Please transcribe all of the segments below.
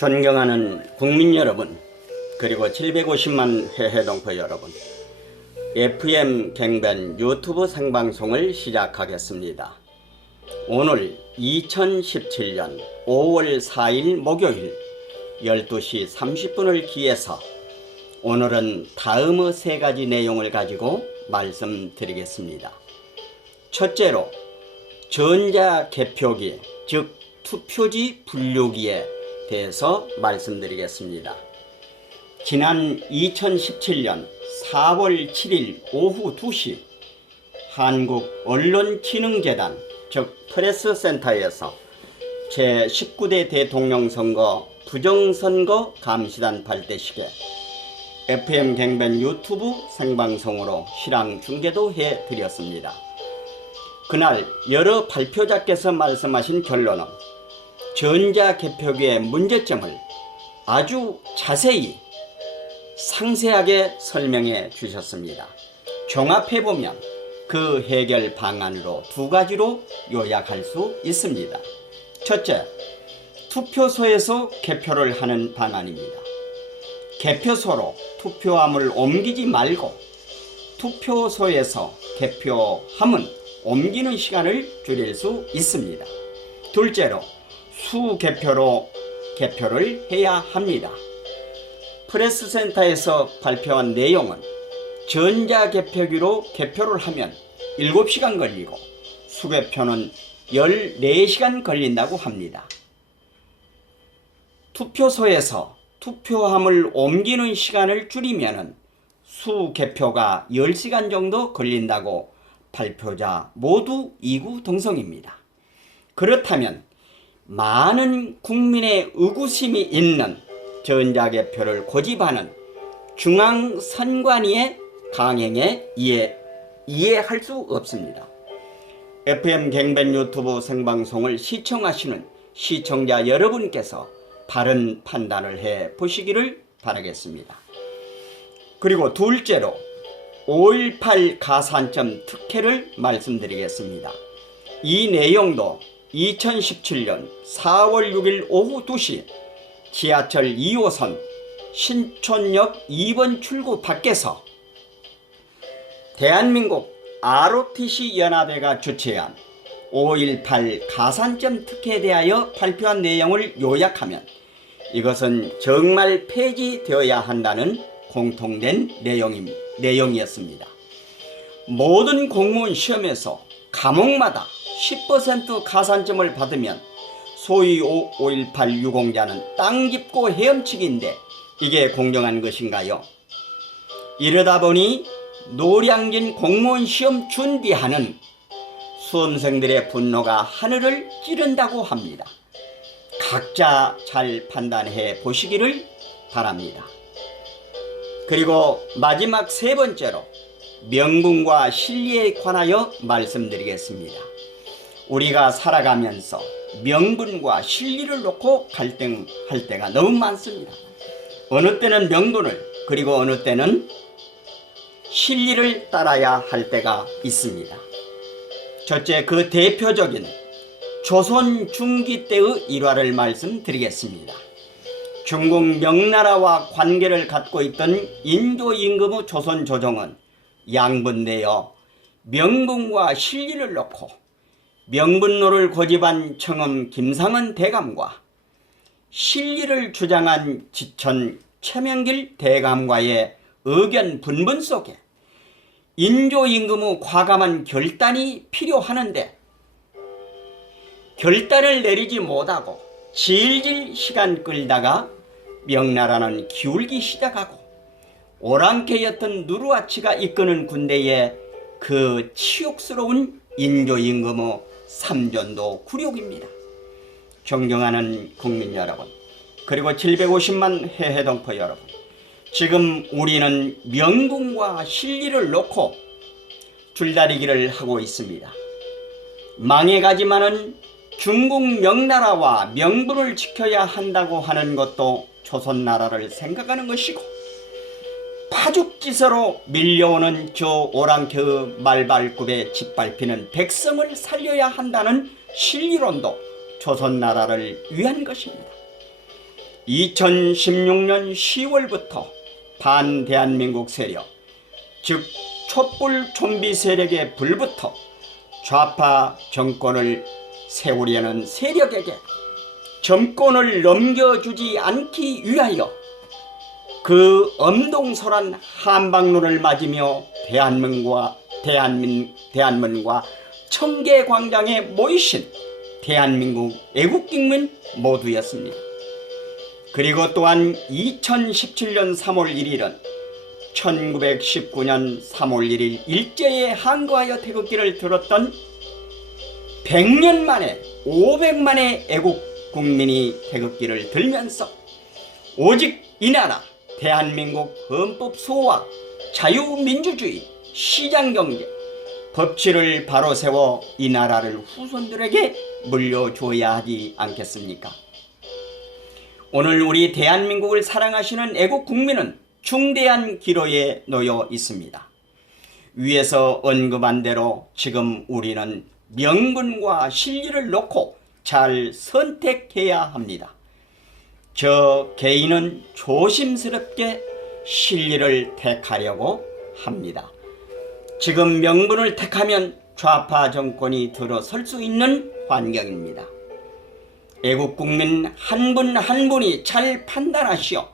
존경하는 국민 여러분, 그리고 750만 회해동포 여러분, FM 갱변 유튜브 생방송을 시작하겠습니다. 오늘 2017년 5월 4일 목요일 12시 30분을 기해서 오늘은 다음의 세 가지 내용을 가지고 말씀드리겠습니다. 첫째로 전자개표기, 즉 투표지 분류기에 대해서 말씀드리겠습니다. 지난 2017년 4월 7일 오후 2시 한국언론진흥재단 즉 프레스센터에서 제19대 대통령 선거 부정선거 감시단 발대식에 FM 갱변 유튜브 생방송으로 실황 중계도 해드렸습니다. 그날 여러 발표자께서 말씀하신 결론은 전자개표기의 문제점을 아주 자세히 상세하게 설명해 주셨습니다. 종합해보면 그 해결 방안으로 두 가지로 요약할 수 있습니다. 첫째, 투표소에서 개표를 하는 방안입니다. 개표소로 투표함을 옮기지 말고 투표소에서 개표함은 옮기는 시간을 줄일 수 있습니다. 둘째로, 수개표로 개표를 해야 합니다. 프레스센터에서 발표한 내용은 전자개표기로 개표를 하면 7시간 걸리고 수개표는 14시간 걸린다고 합니다. 투표소에서 투표함을 옮기는 시간을 줄이면 수개표가 10시간 정도 걸린다고 발표자 모두 이구동성입니다. 그렇다면 많은 국민의 의구심이 있는 전자개표를 고집하는 중앙선관위의 강행에 이해할 수 없습니다. FM 갱변 유튜브 생방송을 시청하시는 시청자 여러분께서 바른 판단을 해 보시기를 바라겠습니다. 그리고 둘째로 5.18 가산점 특혜를 말씀드리겠습니다. 이 내용도 2017년 4월 6일 오후 2시 지하철 2호선 신촌역 2번 출구 밖에서 대한민국 ROTC 연합회가 주최한 5.18 가산점 특혜에 대하여 발표한 내용을 요약하면 이것은 정말 폐지되어야 한다는 공통된 내용이었습니다. 모든 공무원 시험에서 과목마다 10% 가산점을 받으면 소위 5.18 유공자는 땅 짚고 헤엄치기인데 이게 공정한 것인가요? 이러다 보니 노량진 공무원 시험 준비하는 수험생들의 분노가 하늘을 찌른다고 합니다. 각자 잘 판단해 보시기를 바랍니다. 그리고 마지막 세 번째로 명분과 실리에 관하여 말씀드리겠습니다. 우리가 살아가면서 명분과 실리를 놓고 갈등할 때가 너무 많습니다. 어느 때는 명분을, 그리고 어느 때는 실리를 따라야 할 때가 있습니다. 첫째, 그 대표적인 조선 중기 때의 일화를 말씀드리겠습니다. 중국 명나라와 관계를 갖고 있던 인도 임금의 조선 조정은 양분되어 명분과 실리를 놓고 명분론을 고집한 청음 김상은 대감과 실리를 주장한 지천 최명길 대감과의 의견 분분 속에 인조 임금의 과감한 결단이 필요하는데 결단을 내리지 못하고 질질 시간 끌다가 명나라는 기울기 시작하고 오랑캐였던 누르하치가 이끄는 군대에 그 치욕스러운 인조 임금의 삼전도 굴욕입니다. 존경하는 국민 여러분, 그리고 750만 회해동포 여러분, 지금 우리는 명분과 실리를 놓고 줄다리기를 하고 있습니다. 망해가지만은 중국 명나라와 명분을 지켜야 한다고 하는 것도 조선나라를 생각하는 것이고, 파죽지세로 밀려오는 저 오랑캐의 말발굽에 짓밟히는 백성을 살려야 한다는 실리론도 조선나라를 위한 것입니다. 2016년 10월부터 반대한민국 세력, 즉 촛불 좀비 세력의 불부터 좌파 정권을 세우려는 세력에게 정권을 넘겨주지 않기 위하여 그 엄동설한 한방론을 맞으며 대한민국과 청계광장에 모이신 대한민국 애국국민 모두였습니다. 그리고 또한 2017년 3월 1일은 1919년 3월 1일 일제에 항거하여 태극기를 들었던 100년 만에 500만의 애국 국민이 태극기를 들면서 오직 이 나라 대한민국 헌법 수호와 자유민주주의, 시장경제, 법치를 바로 세워 이 나라를 후손들에게 물려줘야 하지 않겠습니까? 오늘 우리 대한민국을 사랑하시는 애국 국민은 중대한 기로에 놓여 있습니다. 위에서 언급한 대로 지금 우리는 명분과 실리를 놓고 잘 선택해야 합니다. 저 개인은 조심스럽게 실리를 택하려고 합니다. 지금 명분을 택하면 좌파 정권이 들어설 수 있는 환경입니다. 애국국민 한 분 한 분이 잘 판단하시어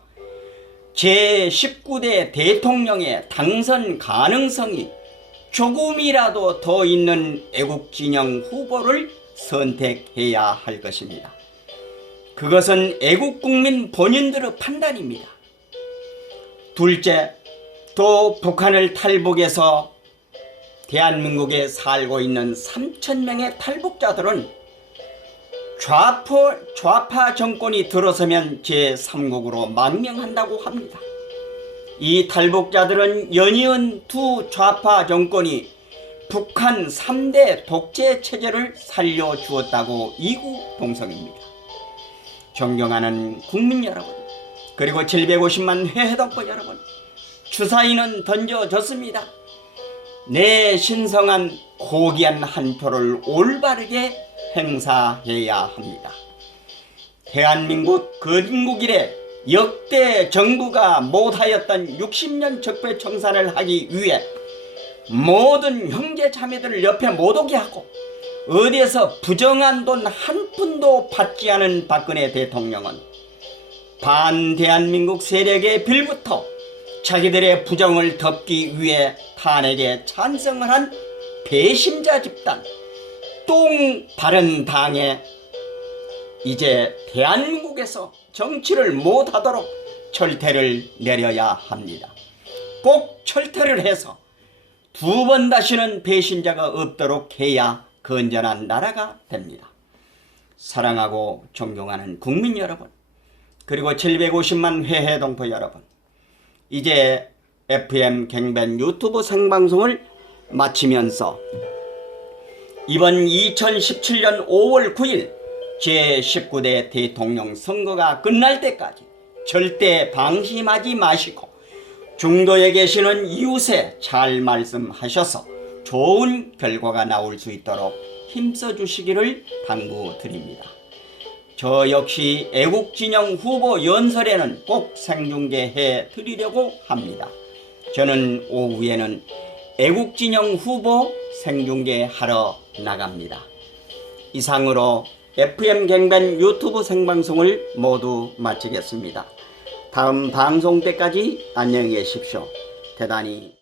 제19대 대통령의 당선 가능성이 조금이라도 더 있는 애국진영 후보를 선택해야 할 것입니다. 그것은 애국국민 본인들의 판단입니다. 둘째, 또 북한을 탈북해서 대한민국에 살고 있는 3,000명의 탈북자들은 좌파 정권이 들어서면 제3국으로 망명한다고 합니다. 이 탈북자들은 연이은 두 좌파 정권이 북한 3대 독재 체제를 살려주었다고 이구동성입니다. 존경하는 국민 여러분, 그리고 750만 회해덕분 여러분, 주사위는 던져졌습니다. 내 신성한 고귀한 한 표를 올바르게 행사해야 합니다. 대한민국 건국 이래 역대 정부가 못하였던 60년 적폐청산을 하기 위해 모든 형제 자매들을 옆에 못 오게 하고 어디에서 부정한 돈 한 푼도 받지 않은 박근혜 대통령은 반대한민국 세력의 빌부터 자기들의 부정을 덮기 위해 탄핵에 찬성을 한 배신자 집단 똥바른당에 이제 대한민국에서 정치를 못하도록 철퇴를 내려야 합니다. 꼭 철퇴를 해서 두 번 다시는 배신자가 없도록 해야 건전한 나라가 됩니다. 사랑하고 존경하는 국민 여러분, 그리고 750만 회해동포 여러분, 이제 FM 갱변 유튜브 생방송을 마치면서 이번 2017년 5월 9일 제19대 대통령 선거가 끝날 때까지 절대 방심하지 마시고 중도에 계시는 이웃에 잘 말씀하셔서 좋은 결과가 나올 수 있도록 힘써 주시기를 당부드립니다. 저 역시 애국진영 후보 연설에는 꼭 생중계해 드리려고 합니다. 저는 오후에는 애국진영 후보 생중계하러 나갑니다. 이상으로 FM 갱변 유튜브 생방송을 모두 마치겠습니다. 다음 방송 때까지 안녕히 계십시오. 대단히